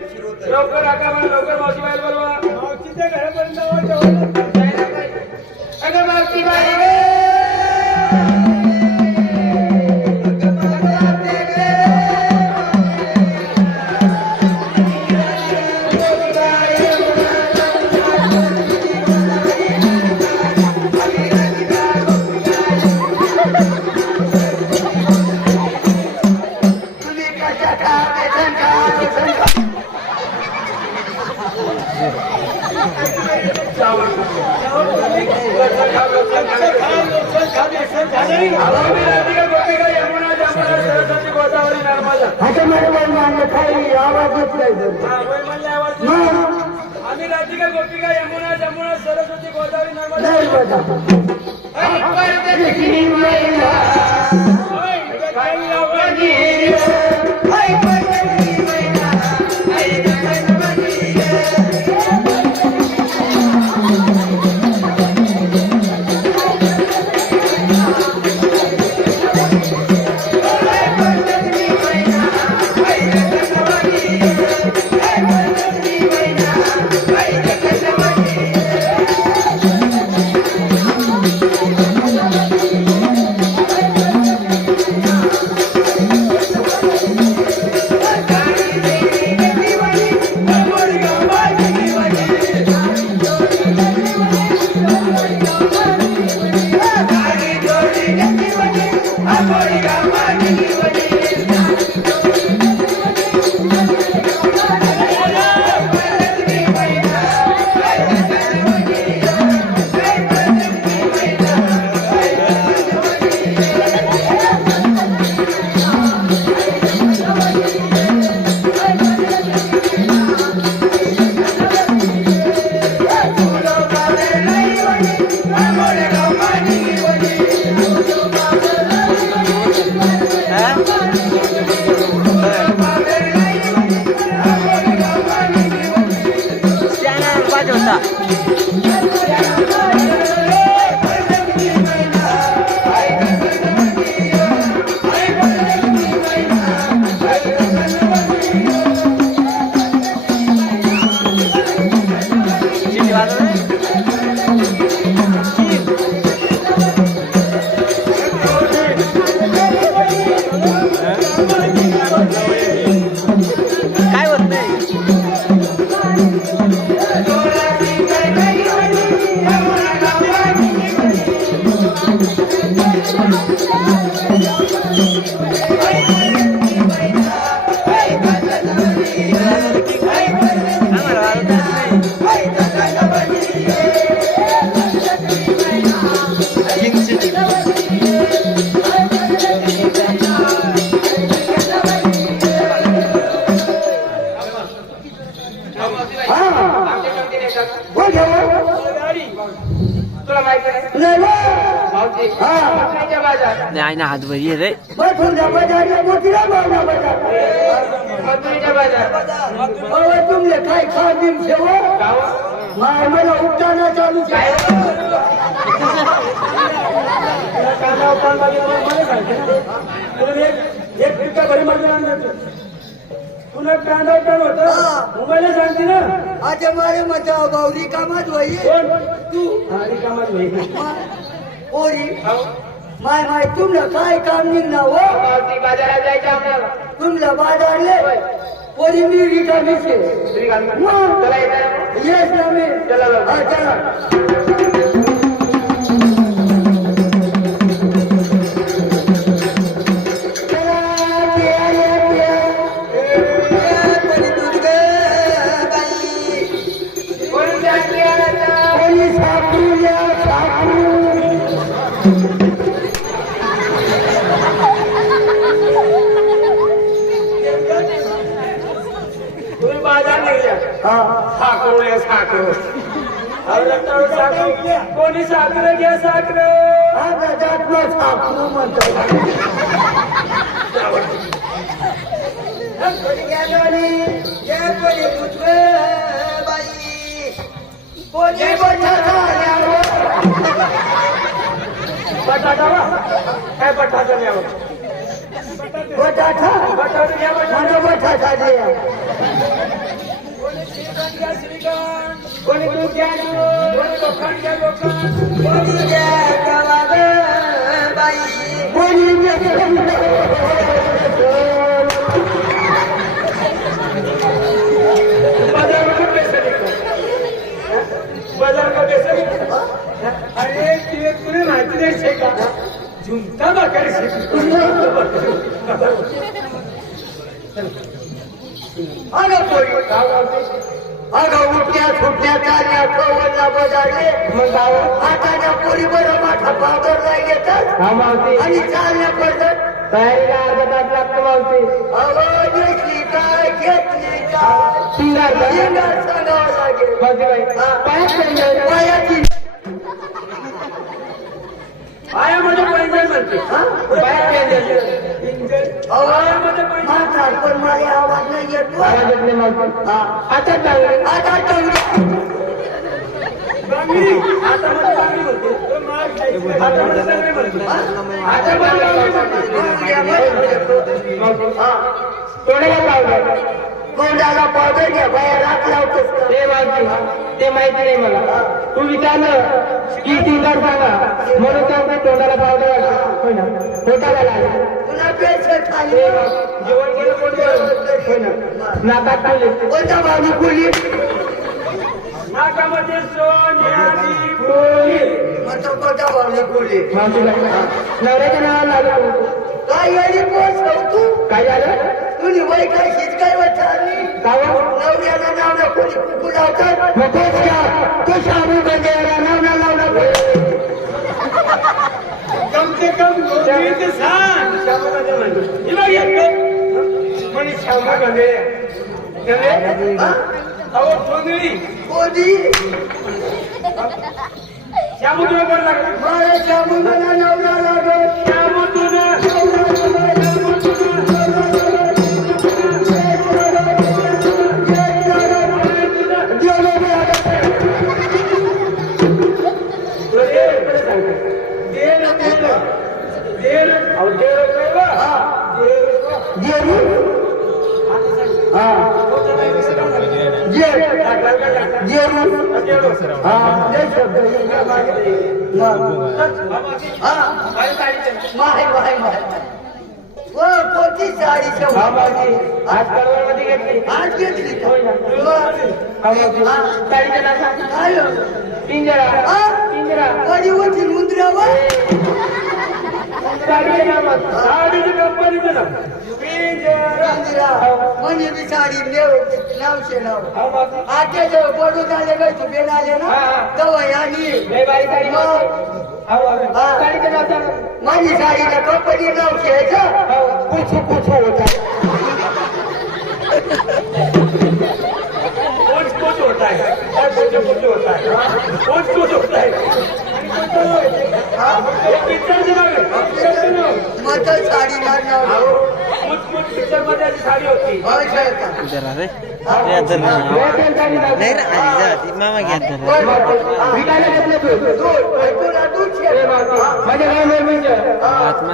लवकर आका मला लवकर मावशी बाई बोलवा. मावशीच्या घरापर्यंत अगं मावशी बाई आम्ही राधिका गोपिका यमुना जमुना सरस्वती गोदावरी नर्मदा नाही ना हात भरी रे तुमले काय खादीम ठेवो मला उपटाना चालू एक पिका भरी माझ्या पुन्हा कांदा टन होत मुंबईला सांगते ना आता मारे मचा गौरी कामात होई तू हरी कामात होई ओरी माय माय तुमला काय काम निघणार हो बाजारात जायचं आम्हाला तुमला बाजारले पोरी मी रिकामी छे येस ना मी चला कोणी साखर घ्या साखर साखरू म्हणतो बटाटा काय बटाटा न्यावं बटाटा बटाटा घ्या बटाटा श्रीकांत घ्या श्रीकांत. कोणी दूध घ्या दूध. कोणी लोखंड घ्या लोखंड. कोणी घ्या गवा ग बाई. कोणी बाजार का बेसन अरे तिने तुला माहिती नाही शे का झुमता बाकारी अगं पोरी अगं उठ्या सुटल्या चालल्या कवला बजारले मग हाताच्या पोरी बरं माठा पावडर नाही घेतात आणि चालल्या पडतात तयारीला अर्धा तास लागतो मावशी. अगं घेतली काय घेतली काय शिंगार सांगावं लागेल पायाची पायामध्ये पैंजण म्हणते पायामध्ये माझा पण मला आवाज नाही येतो. आता बांगडी हातामध्ये बांगडी म्हणते हातामध्ये सगळे म्हणते हातामध्ये कोंडाला पावडर घ्या बाया राख लावतोस ते माहिती नाही मला. तू विचारलं की सिंगार सांगा म्हणून त्या तोंडाला पावडर वाटतो. होय ना पोटाला लागला. पुन्हा पैसे खाली जेवण केलं होय ना नाकात खाली. कोणता बाबू कुली नाकामध्ये सोन्याची फुली. मग तो कोणता बाबू कुली नवऱ्याच्या नावाला लागलो. काय येडी पोच तू काय झालं तुझी वय काय शिजकाय वाचारली गावात नवऱ्याला नावला कोणी कुकू लावतात. मग तेच घ्या तो शाबू बंदेला नावला लावला कम से कम गोष्टी सांग शाबामध्ये म्हणते ही बघ एक म्हणे शाबामध्ये अहो सोंदळी कोणी श्यामू तुला कोण लागला मला शाबूला नवरा लागत. श्यामू तुला कोणती साडी आज कळवळमध्ये घेतली. आज घेतली पिंजरा कधी होती मुद्रावर साडीची कंपनीचं नाव म्हणजे मी साडी नावशे नाव आजच्या जेव्हा पडून झाले काय तू बेन आले ना तेव्हा यांनी माझी साडीला कंपनी नाव घ्यायचं कुछ कुछ होता कोच कोच होता है और कोच कोच होता है कोच कोच होता है पिक्चरचं नाव पिक्चरचं नाव मग तर साडीला नाव कुछ कुछ पिक्चर मध्ये अशी साडी होती जरा रे नाही रे आधी जा ती मामा घ्या आत्मा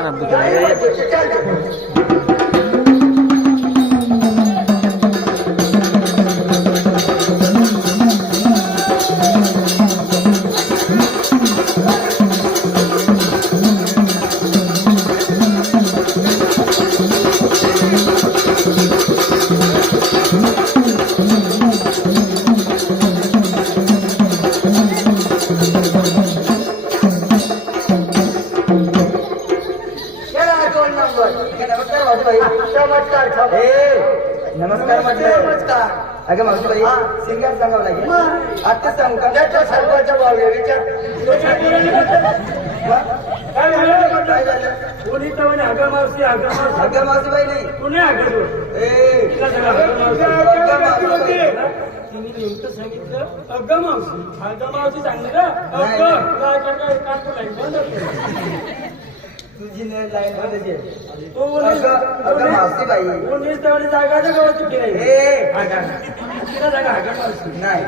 नमस्कार नमस्कार अगं मावशीबाई सिंगर सांगावं लागेल. आता सांगू का त्याच्या सरकारचा भाव आहे विचार काय झालं कोणी तर म्हणे अगं मावशी अगं मावशीबाई नाही कुणी अगं तिने नेमकं सांगितलं अगं मावशी सांगितलं तुझी लाईन मध्ये तो अगं मावशीबाई उन्नीस तेवढी जागा गावाची तिला जागा अगं मावशी नाही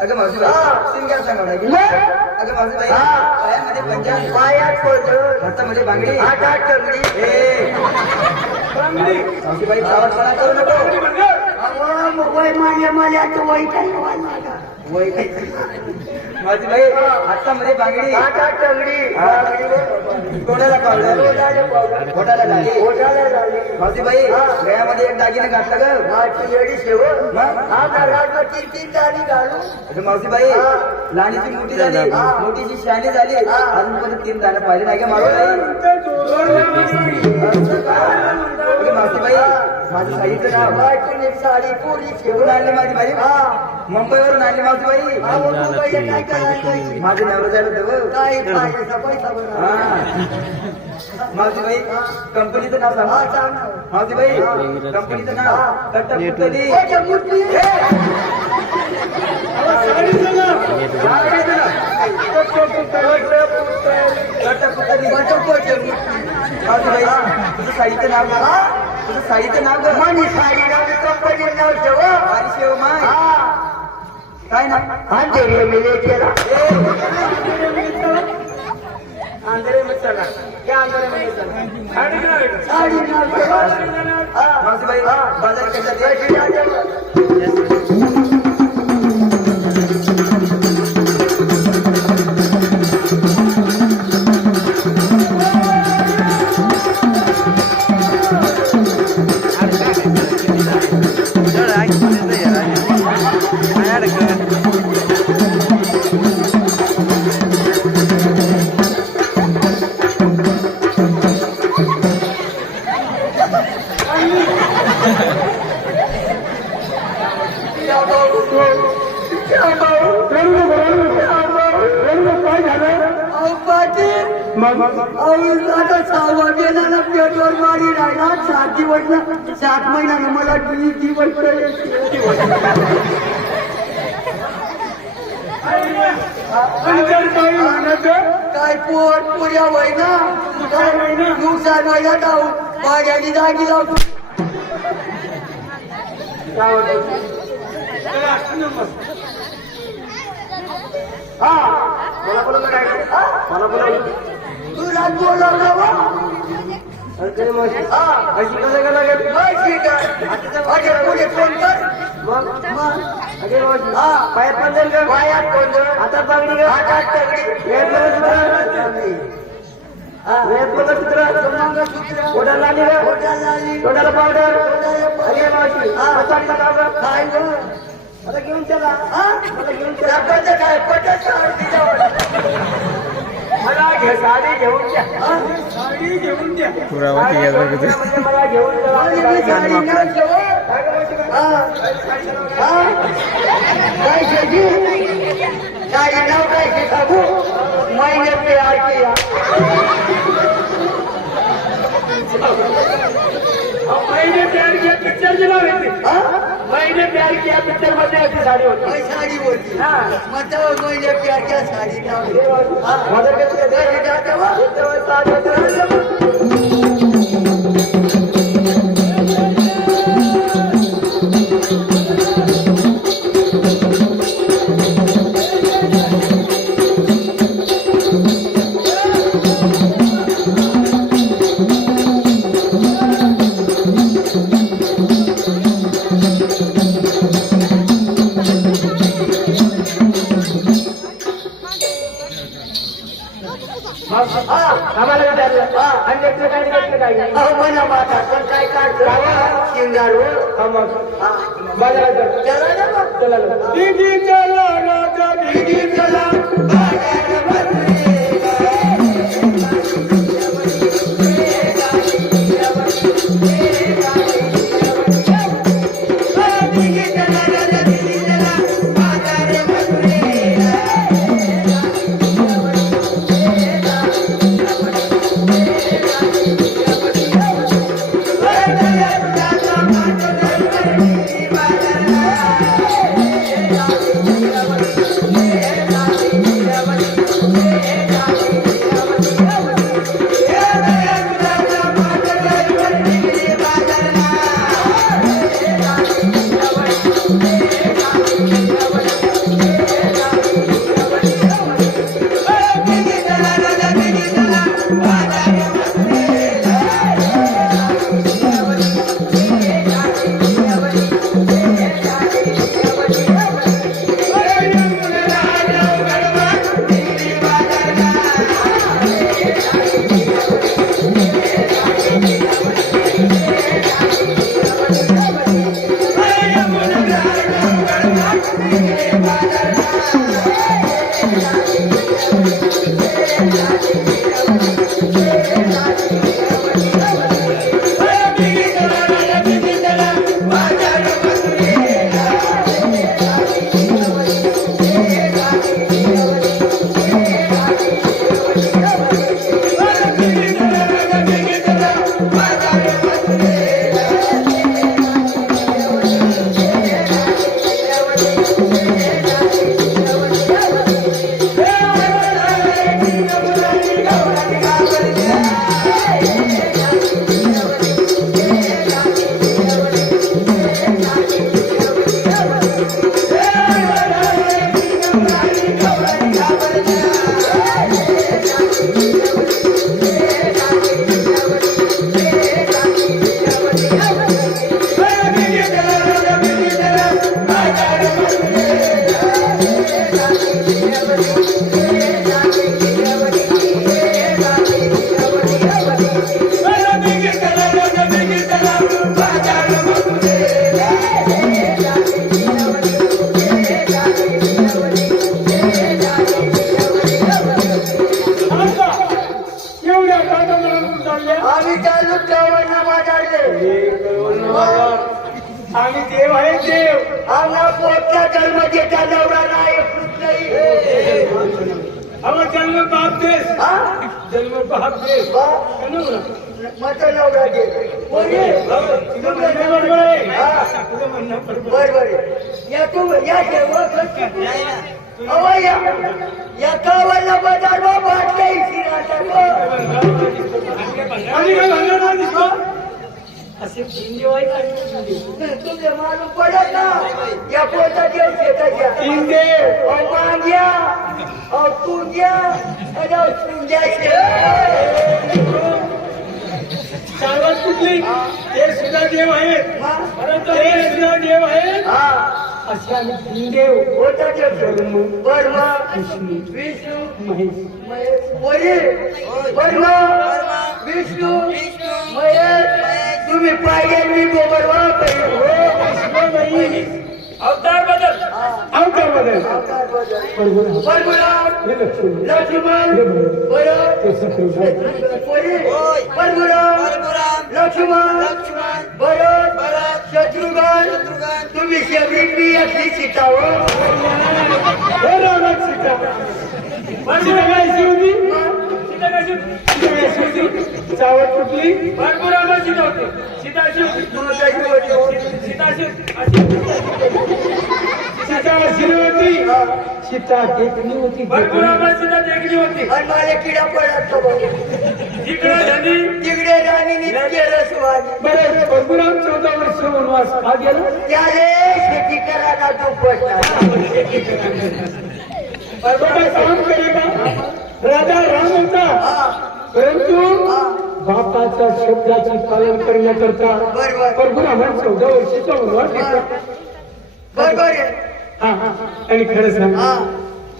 अगं मावशीबाई सिंगर सांगावं लागेल. अगं मावशीबाई पायामध्ये पंजाब पायात पडलं हातामध्ये बांगडी हातात टंगडी बांगडी मावशीबाई सावधपणा करू नको. वय मान्य मला तो वय काय वय काय माझी बाई आता मध्ये बांगडी तोंडाला पावडर पोटाला झाली माझी बाई गळ्यामध्ये एक दागिने घातलं ग मावशी बाई लहानीची मोठी झाली मोठीची शहाणी झाली अजून पण 3 दाणे पाहिले नाही का मावशी मावशी बाई माझं साईचं नाव साडी पोरी घेऊन आणली माझी बाई मुंबईवरून आणली मावशी बाई माझे नवरा झालं होतं काय मावशी बाई कंपनीचं नाव सांगा मावशी बाई कंपनीचं नाव कट्टपुतली मावशी बाई तुझं साईचं नाव तुझं साईचं नाव साडी नाव कंपनीचं नाव ठेव आणि शेव माय काय ना अंधेरी मिले केला आंधळे मत चला या आंधळे मध्ये चला साडी मावशी बाई बाजार कशा आता 6 महिन्याला पेटवर मारी राहिला 7 दिवस 7 महिन्यानं मला दिवस काय पोट पुऱ्या महिना काय नुकसान महिना जाऊ भाड्याने जागी लावतो मला बोला तुला बोलावलं अशी कसं का लागेल फोन कर पायात पण जाईल का पायात कोण आता पागडी का मंगळसूत्र कोणाला लागली का कोणाला पावडर अरे मावशी काय आता घेऊन चला मला घेऊन चला काय पटत मला साडी घेऊन द्या साडी घेऊन द्या पुरावा केला म्हणजे मला घेऊन चला काय नाव काय सांगू महिने प्यार किया मैंने प्यार किया पिक्चर नाव येते मैंने प्यार किया पिक्चर मध्ये अशी साडी होती साडी होती मतलब महिने प्यार किया साडी नाव आम्हाला विचारलं आणि घेतलं काय घेतलं काय मला माता पण काय काढतो शिंगारू बाजारात चला दीदी चला राजा दीदी चला आम्ही चालू गावांना माजारले आम्ही देव आहे देव. आम्हाला पोटचा जन्म घेता नवरा नाही अहो जन्म बाप देश, जन्म बाप देश. मत नवरा घे तुझं म्हणणं बरोबर आहे. तुझं म्हणणं बरोबर आहे. बरोबर या तू या जेव्हा या गावाला बाजारवा वाटले आणि काय म्हणणार नाही दिसतो? असे हिंदी व्हायचे तुझे मालूम पडत ना या पोटा देव शेताच्या हिंदे मांग्या तुझ्या सावध कुठली ते सुद्धा देव आहेत, परंतु हे सुद्धा देव आहेत. असे आम्ही तीन देव पोटा देव बर्मा विष्णू महेश. बर्मा विष्णू महेश तुम्ही पाहिजे मी गोबरवा अवतार बदल, अवतार बदल. परगुराम हे लक्ष्मण, लक्ष्मण हे परगुराम लक्ष्मण भरत शत्रुघ्न तुम्ही शेवटी मी असली शिकावं हे रामात सीता. सीता कशी होती? सीता कशी होती? सीता कशी होती? चावत कुठली? भरपूर आम्हाला सीता होती. सीता अशी होती. सीता अशी सीता अशी होती. सीता देखणी होती. भरपूर आम्हाला सीता देखणी होती. आणि मला किडा पडला तिकडे धनी, तिकडे राणी नित्य रसवाणी बरं परशुराम 14 वर्ष वनवास का गेला? त्याले शेती करायला तो बरं काम करेगा राजा राम होता, परंतु बापाच्या शब्दाचे पालन करण्याकरता परशुरामाने 14 वर्षाचा वनवास घेतला. बरोबर हा आणि खरं सांग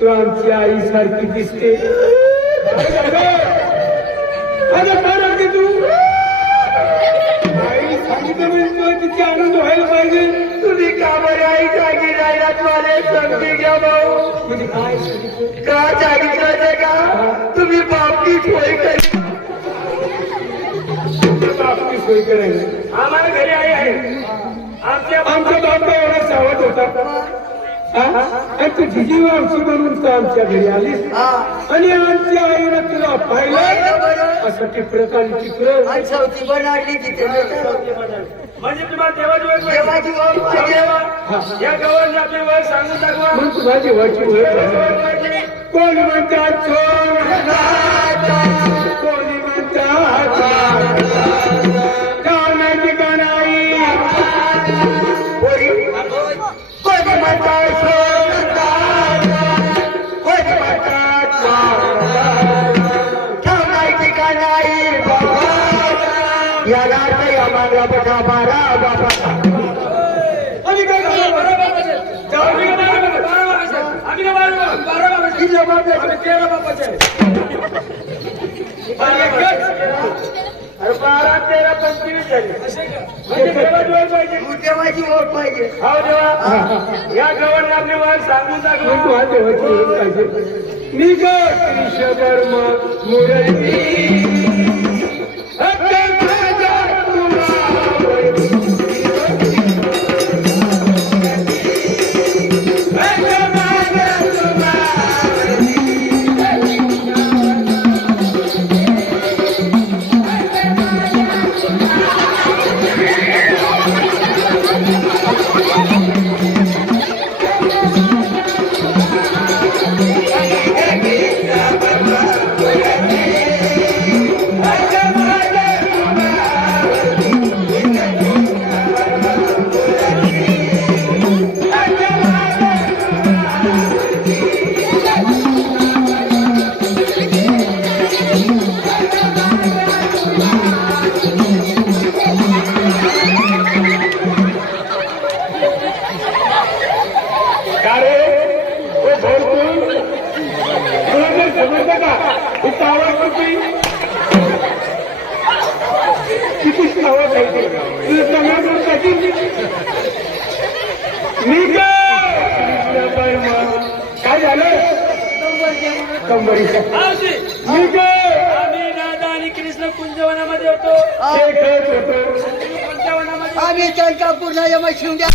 तू आमची आई सारखी दिसते. अरे काय राहते तू? आई सांगितलं म्हणजे तुला किती आनंद व्हायला पाहिजे. तुम्ही का बरे आई जागी राहिला तुम्हाला समजी घ्या भाऊ म्हणजे काय सांगितलं? का सांगितलं का तुम्ही बापची सोय करी आपली सोय करायला आम्हाला घरी आई आहे. आमच्या बाप एवढा सावध होता आणि तू जिजी आमची म्हणून तू आमच्या घरी आलीस आणि आमच्या आईनं तुला पाहिलं असं टिपरं काढली टिपरं आणि चौथी बनाडली तिथे म्हणजे तुम्हाला देवाची देवाची ओळख पाहिजे. या गव्हाने आपली ओळख सांगून दाखवा. मग तुझ्या देवाची ओळख कोण म्हणतात कोणी म्हणतात गावनाची गाणाई कोणी म्हणतात कोणी म्हणतात ठेवण्याची का नाही याला काही आम्हाला बघा बारा बाबा आम्ही काय झालं? आम्ही अरे 12, 13, 25 झाली म्हणजे देवाची ओळख पाहिजे. तू देवाची ओळख पाहिजे. हो देवा या गव्हर्नरने मला सांगून टाकलं देवाची ओळख पाहिजे. निघ कृष्ण मुरली काय झालं कंबरीचं आम्ही राधा आणि कृष्ण कुंजवनामध्ये होतो. कोणत्या वनामध्ये? आम्ही चंद्रपूरला यम शिवड्या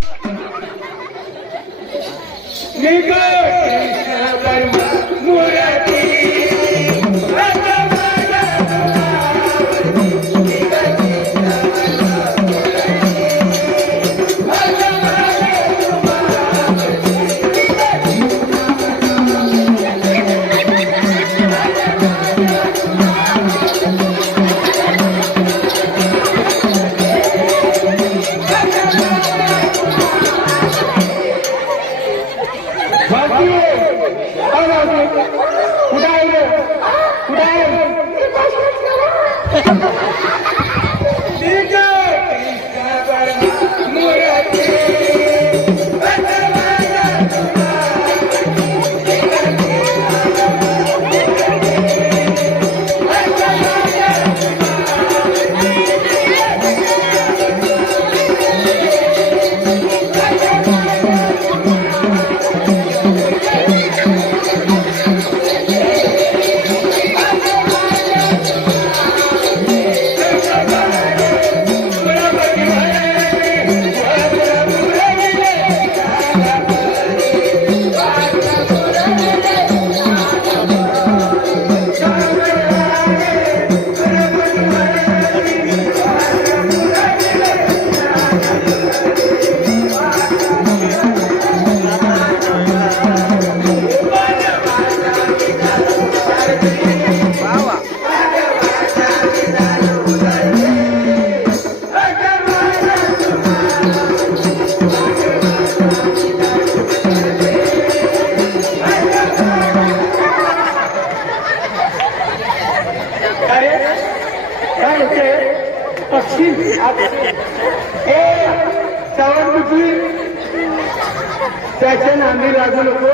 त्याच्या नांदी लागू नको.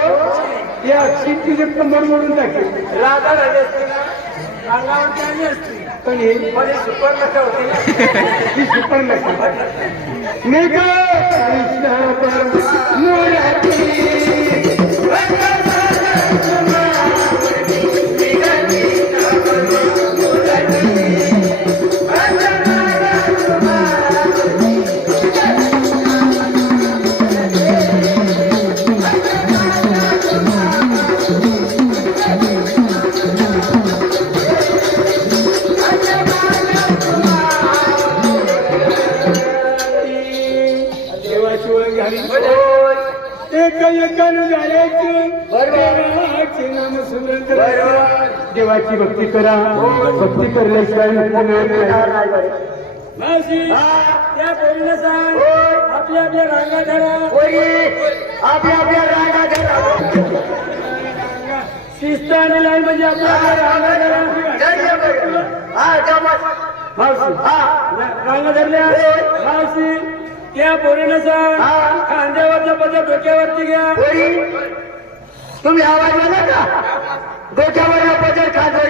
या अक्षी तिचे कंबर मोडून टाकेल. राधा राजा असते ना अंगावरती आली असती पण हे मध्ये सुपर नका होती ना ही सुपर नका मी कृष्ण देवाची भक्ती करा. भक्ती करल्याशिवाय त्या पोरीला सांग आपल्या आपल्या रांगा धरा. आपल्या रागा धरा. शिस्त आणि लाईन म्हणजे आपल्या आपल्या रांगा धरा. रांगा धरल्या मावशी त्या पोरीला सांग खांद्यावरचा पदर डोक्यावरती घ्या. तुम्ही आवाज मला का डोक्यावर पदर खांद्यावर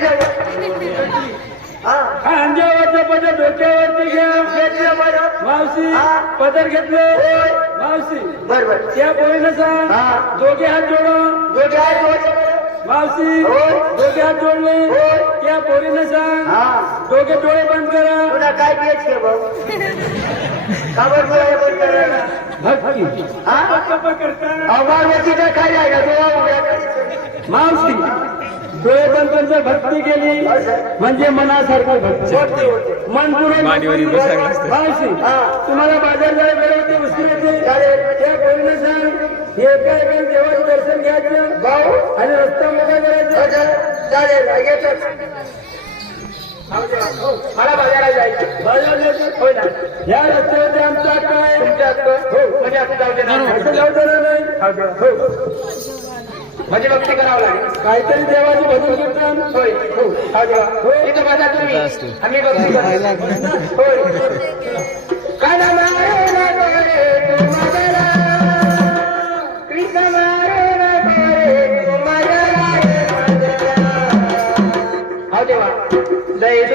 हा अंजावरचा पदर डोक्यावरती घ्या मावशी पदर घेतले मावशी बरोबर त्या पोरीनं सांग दोघे हात जोडून मावशी दोघे हात जोडले त्या पोरीनं सांग दोघे डोळे बंद करा तुला काय घ्यायचे भाऊ का बरं डोळे बंद करायला भक्ती अमावस्येचं काय आहे का डोळा उघडा करायचं. मावशी डोळे बंद करून जर भक्ती केली म्हणजे मनासारखं भक्ती मन पुरून मावशी तुम्हाला बाजार जायला वेळ होते उशिराचे त्या पोरीनं सांग एका एका देवाचं दर्शन घ्यायचं भाऊ आणि रस्ता मोकळा करायचा चालेल येतच मला बाजारात जायचं बाजार जायचं होय ना या रस्त्यावरती आमचा काय हो म्हणजे असं जाऊ देणार असं जाऊ देणार नाही हो म्हणजे भक्ती करावं लागेल काहीतरी देवाची भजन कीर्तन होय हो इथं बघा तुम्ही आम्ही भक्ती करतो होय काय नाम कृष्ण हो देवा जय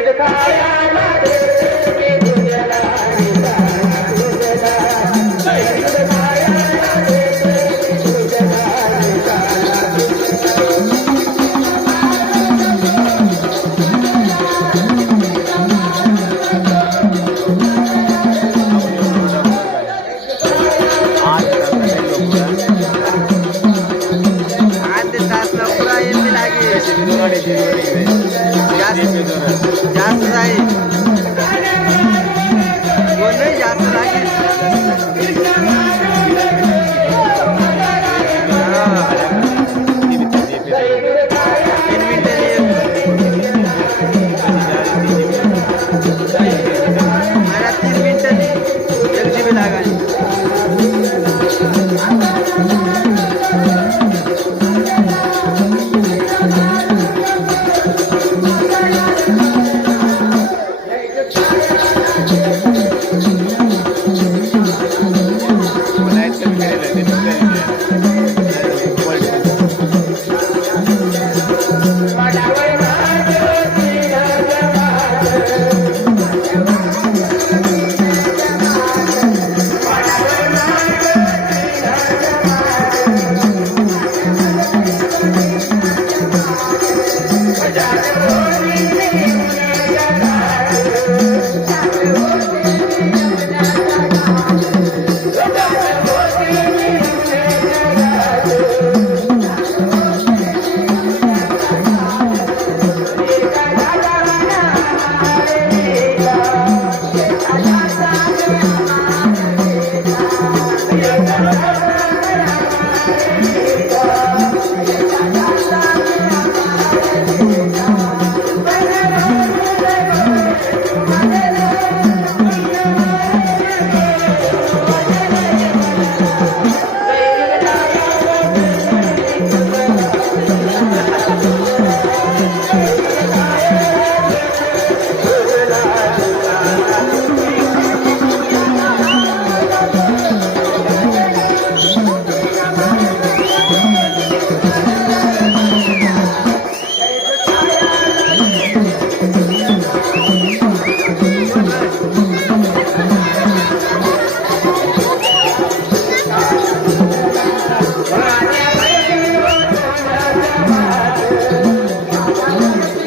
जास्त आहे बोलले जास्त लागेल मला 3 मिनिटांनी 1 GB लागायची हा